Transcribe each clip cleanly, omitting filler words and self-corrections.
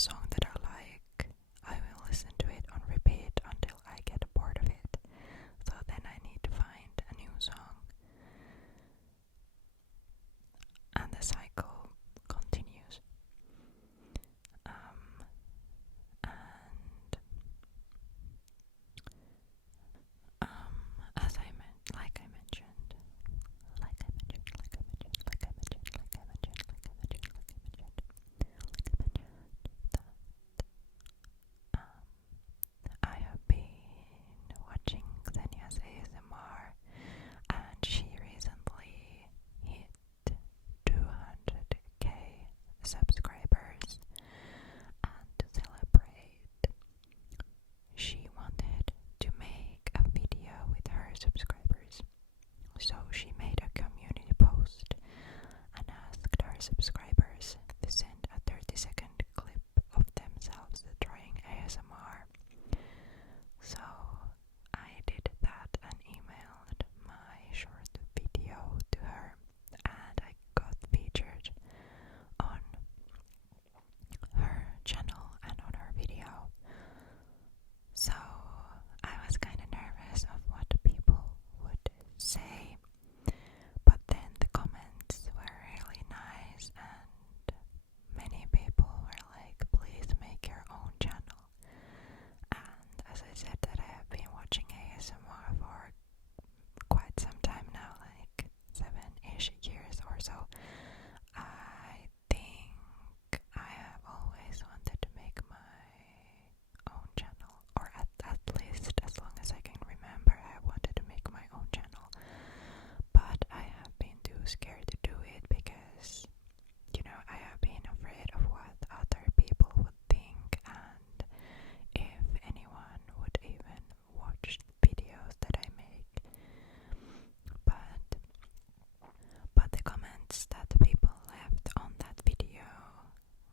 song that I like, I will listen to it on repeat until I get bored of it. So then I need to find a new song. And the cycle continues. As I mentioned, I have been watching Xenia's ASMR, and she recently hit 200k subscribers, and to celebrate, she wanted to make a video with her subscribers. So she made a community post and asked her subscribers to send a 30-second clip of themselves trying ASMR. So I did that and emailed my short video to her, and I got featured on her channel and on her video. So I was kind of nervous of what people would say, but then the comments were really nice, and many people were like, please make your own channel. And as I said, that I have been watching ASMR for quite some time now, like 7-ish years or so. I think I have always wanted to make my own channel, or at least as long as I can remember, I wanted to make my own channel. But I have been too scared to do it because, I have been afraid of what other people would think, and if anyone would even watch the videos that I make. But the comments that people left on that video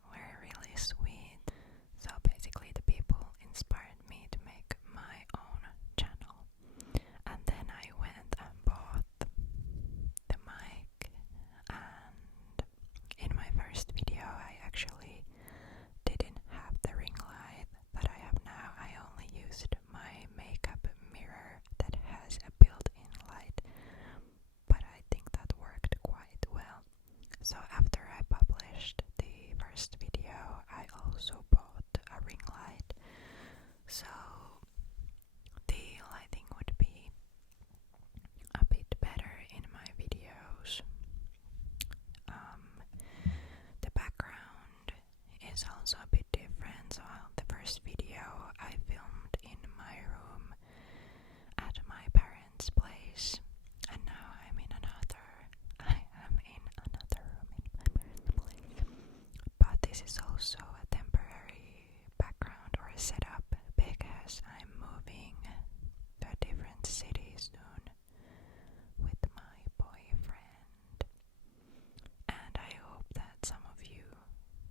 were really sweet. So basically the people inspired me to make my own channel. And then I went and bought the mic, and in my first video I actually didn't have the ring light that I have now. I only used my makeup mirror that has a built-in light, but I think that worked quite well. So after I published the first video, I also bought a ring light, so the lighting would be a bit better in my videos. The background is also a bit different. So the first video I filmed in my room at my parents' place, and now I am in another room in my parents' place. But this is also a temporary background or a setup because I'm moving to a different city soon with my boyfriend. And I hope that some of you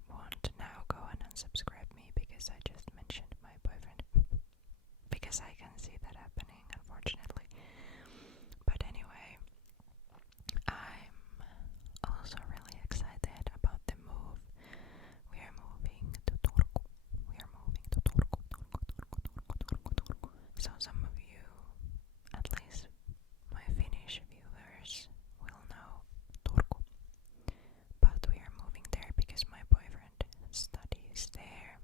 won't now go and unsubscribe me because I just mentioned my boyfriend. Because I can see that happening, unfortunately. But anyway, I'm also really excited about the move. We are moving to Turku. So some of you, at least my Finnish viewers, will know Turku. But we are moving there because my boyfriend studies there.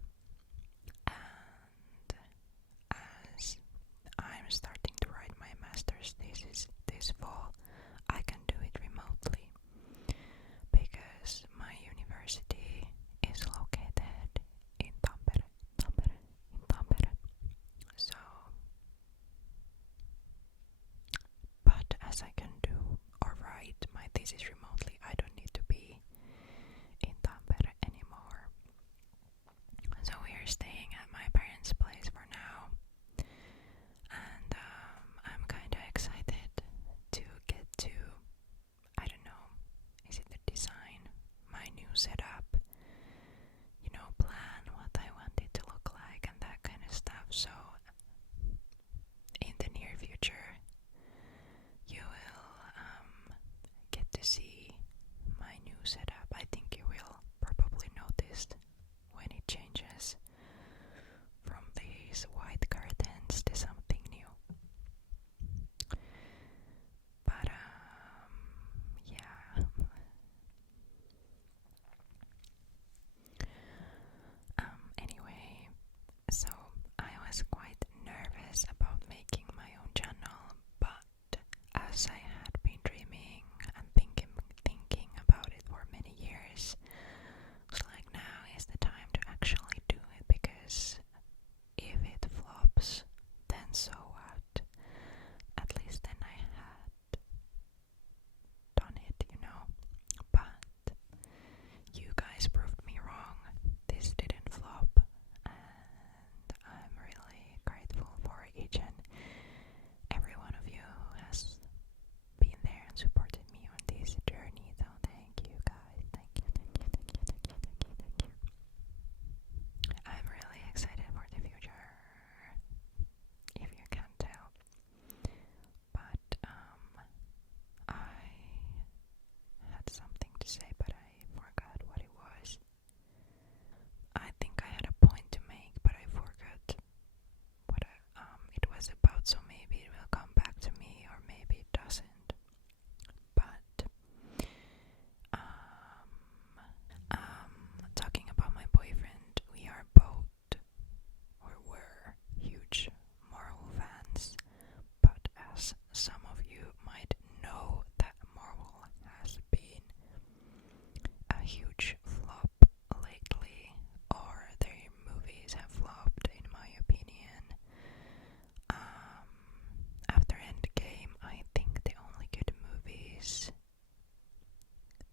And as I'm starting to write my master's thesis this fall, I can do it remotely because my university is located in Tampere. So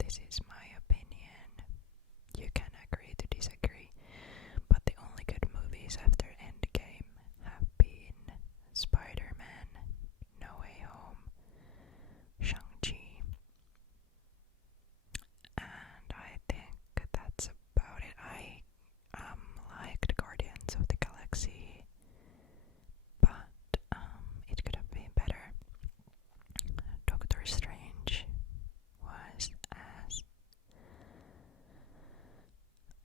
this is my opinion. You can agree to disagree, but the only good movies after Endgame have been Spider-Man, No Way Home, Shang-Chi, and I think that's about it. I liked Guardians of the Galaxy, but it could have been better. Doctor Strange was as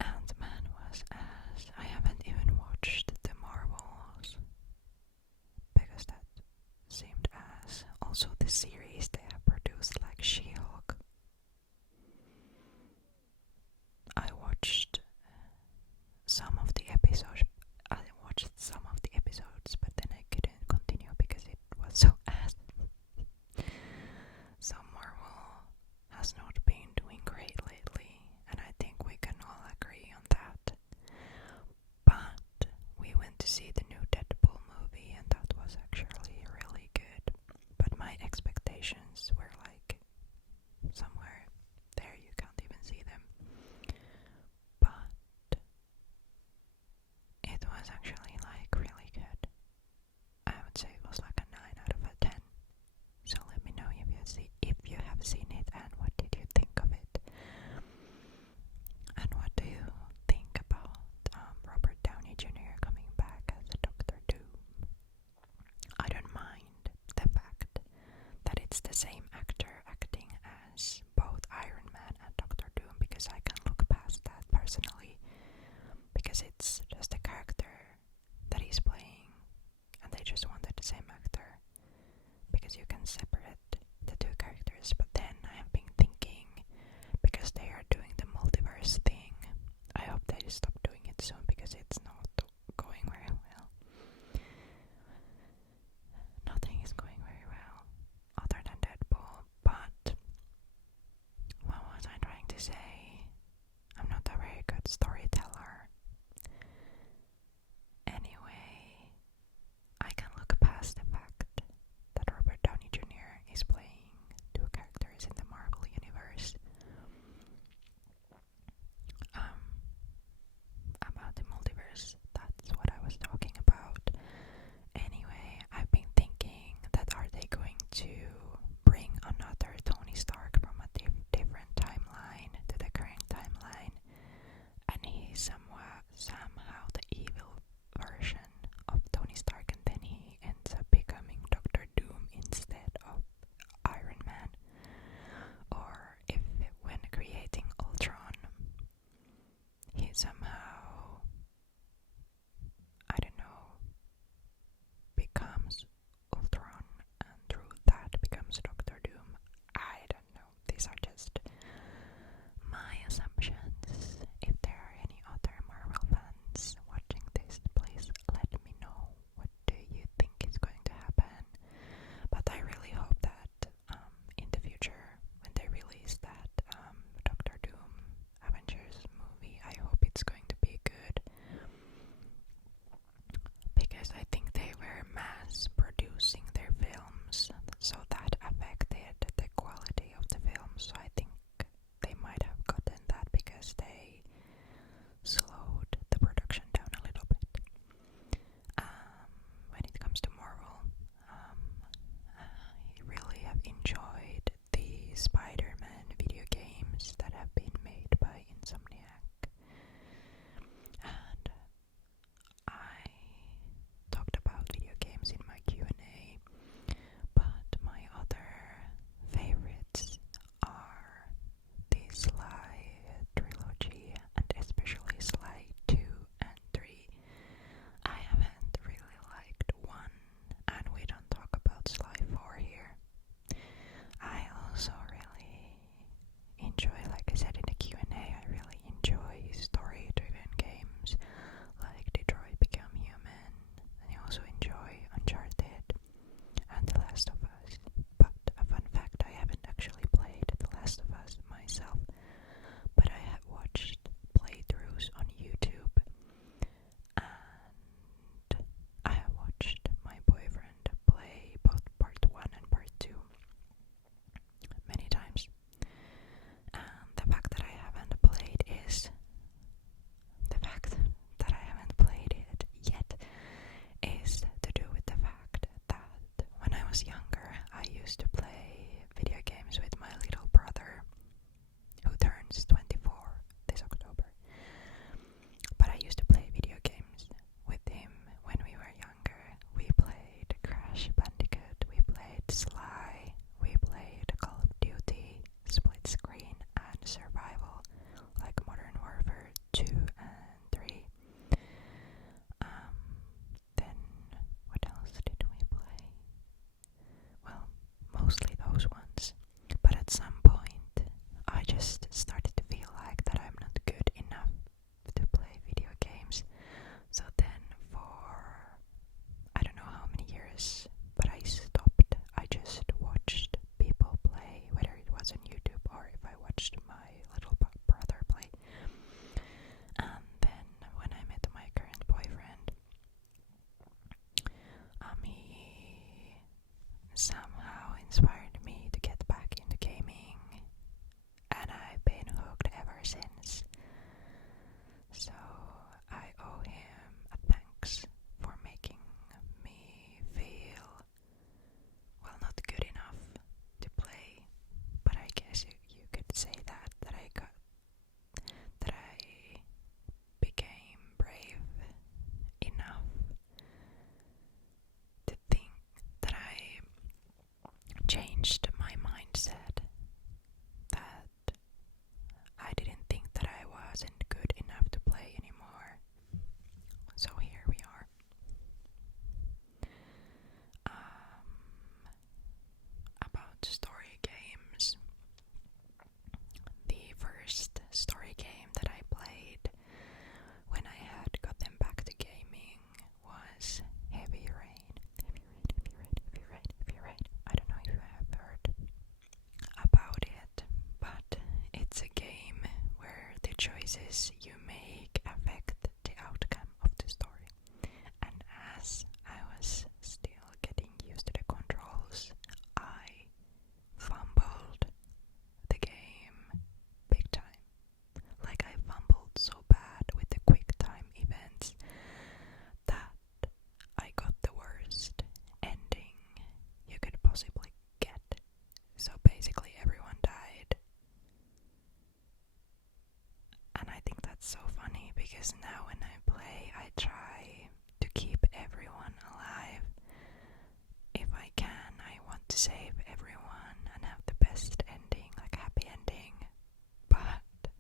Ant-Man was as I haven't even watched the Marvels because that seemed as also the series they have produced like She-Hulk. I watched some of the episodes. But then I couldn't continue because it was so ass. So Marvel has not been doing great lately, and I think we can all agree on that. But we went to see the new Deadpool movie, and that was actually really good. But my expectations were like somewhere there, you can't even see them. But it was actually like really good. I would say it was like a 9 out of a 10. So let me know if you have seen it and what did you think of it. And what do you think about Robert Downey Jr. coming back as a Doctor Doom? I don't mind the fact that it's the same actor acting as both Iron Man and Doctor Doom, because I can look past that personally, because it's just a character that he's playing and they just wanted the same actor because you can separate the two characters. But then I have been thinking, because they are doing the multiverse thing, I hope they stop doing it soon because it's not going very well. Nothing is going very well other than Deadpool. just started to feel like that I'm not good enough to play video games. So then for I don't know how many years, but I stopped. I just watched people play, whether it was on YouTube or if I watched my little brother play. And then when I met my current boyfriend, he somehow inspired me to get back into gaming, and I've been hooked ever since. So I owe him a thanks for making me feel, well, not good enough to play, but I guess you could say that I became brave enough to think that I changed my mindset, that I didn't think that I wasn't good enough to play anymore. So here we are. About story games. The first story game that I played when I had gotten back to gaming was Heavy Rain. Heavy Rain. I don't know if you have heard about it, but it's a game where the choices you make affect the outcome of the story. And as I was still getting used to the controls, I fumbled the game big time. Like, I fumbled so bad with the quick time events that I got the worst ending you could possibly get. So basically everyone died. And I think that's so funny because now when I play, I try to keep everyone alive. If I can, I want to save everyone and have the best ending, like happy ending. But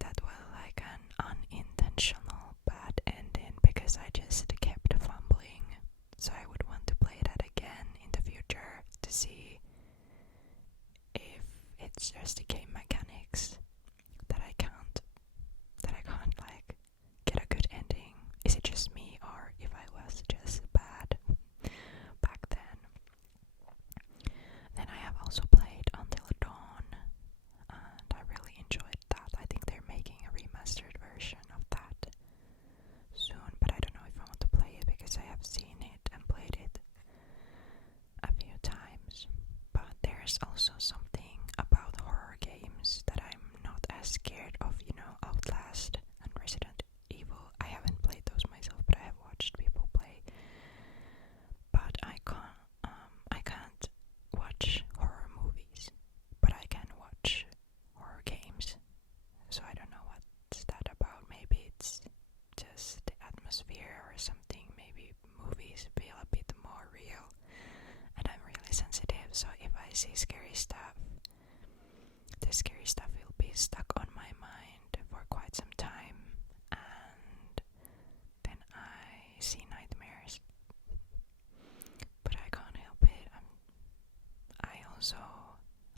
that was like an unintentional bad ending because I just kept fumbling. So I would want to play that again in the future to see if it's just the game mechanics that I can't like get a good ending. Is it just me, or if I was just bad back then? Then I have also played Until Dawn, and I really enjoyed that. I think they're making a remastered version of that soon, but I don't know if I want to play it because I have seen it and played it a few times. But there's also something about horror games that I'm not as scared of, Outlast and Resident Evil. I haven't played those myself, but I have watched people play. But I can't watch horror movies, but I can watch horror games. So I don't know what's that about. Maybe it's just the atmosphere or something. Maybe movies feel a bit more real, and I'm really sensitive, so if I see scary stuff, the scary stuff will be stuck on my mind for quite some time, and then I see nightmares. But I can't help it.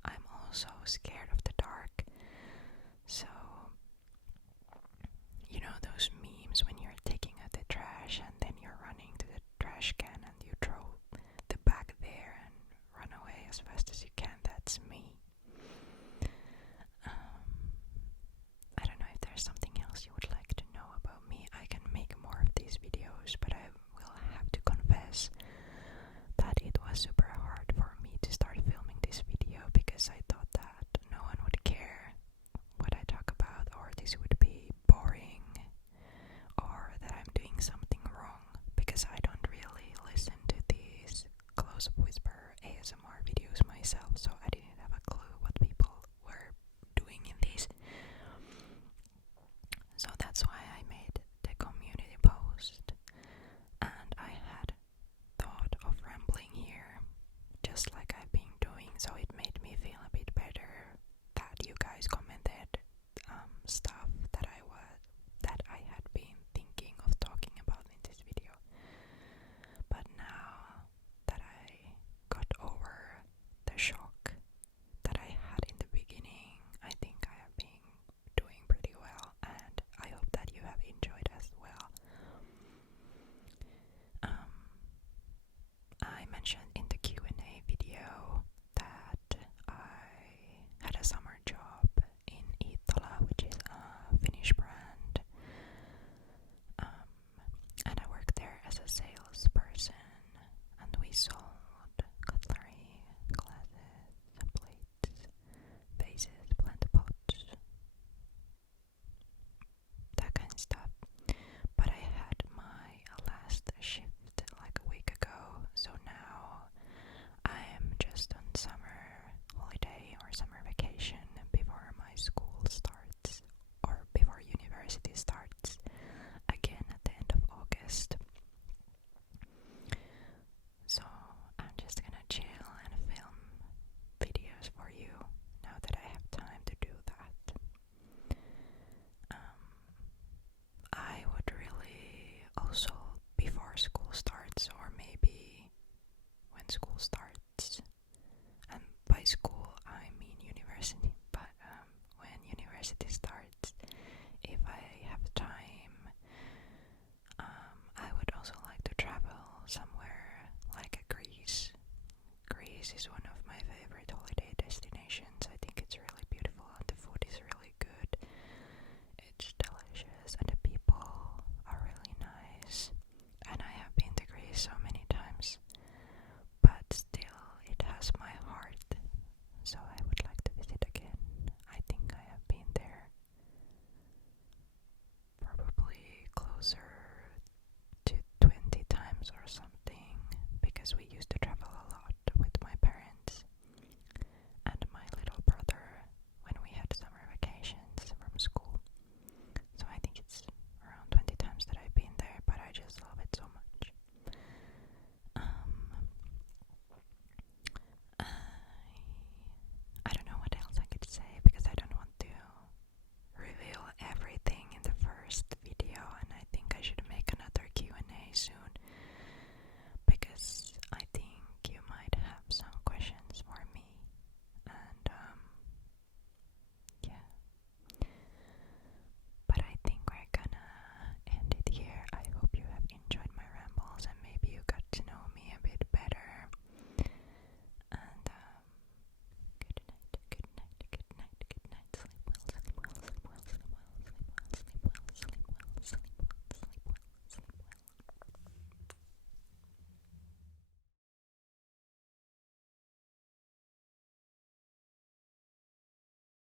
I'm also scared of the dark. So, you know those memes when you're taking out the trash and then you're running to the trash can and you throw the bag there and run away as fast as you can? That's me. I don't know if there's something else you would like to know about me. I can make more of these videos, but I will have to confess that it was super hard for me to start filming this video because I thought that no one would care what I talk about, or this would be boring, or that I'm doing something wrong, because I don't really listen this is one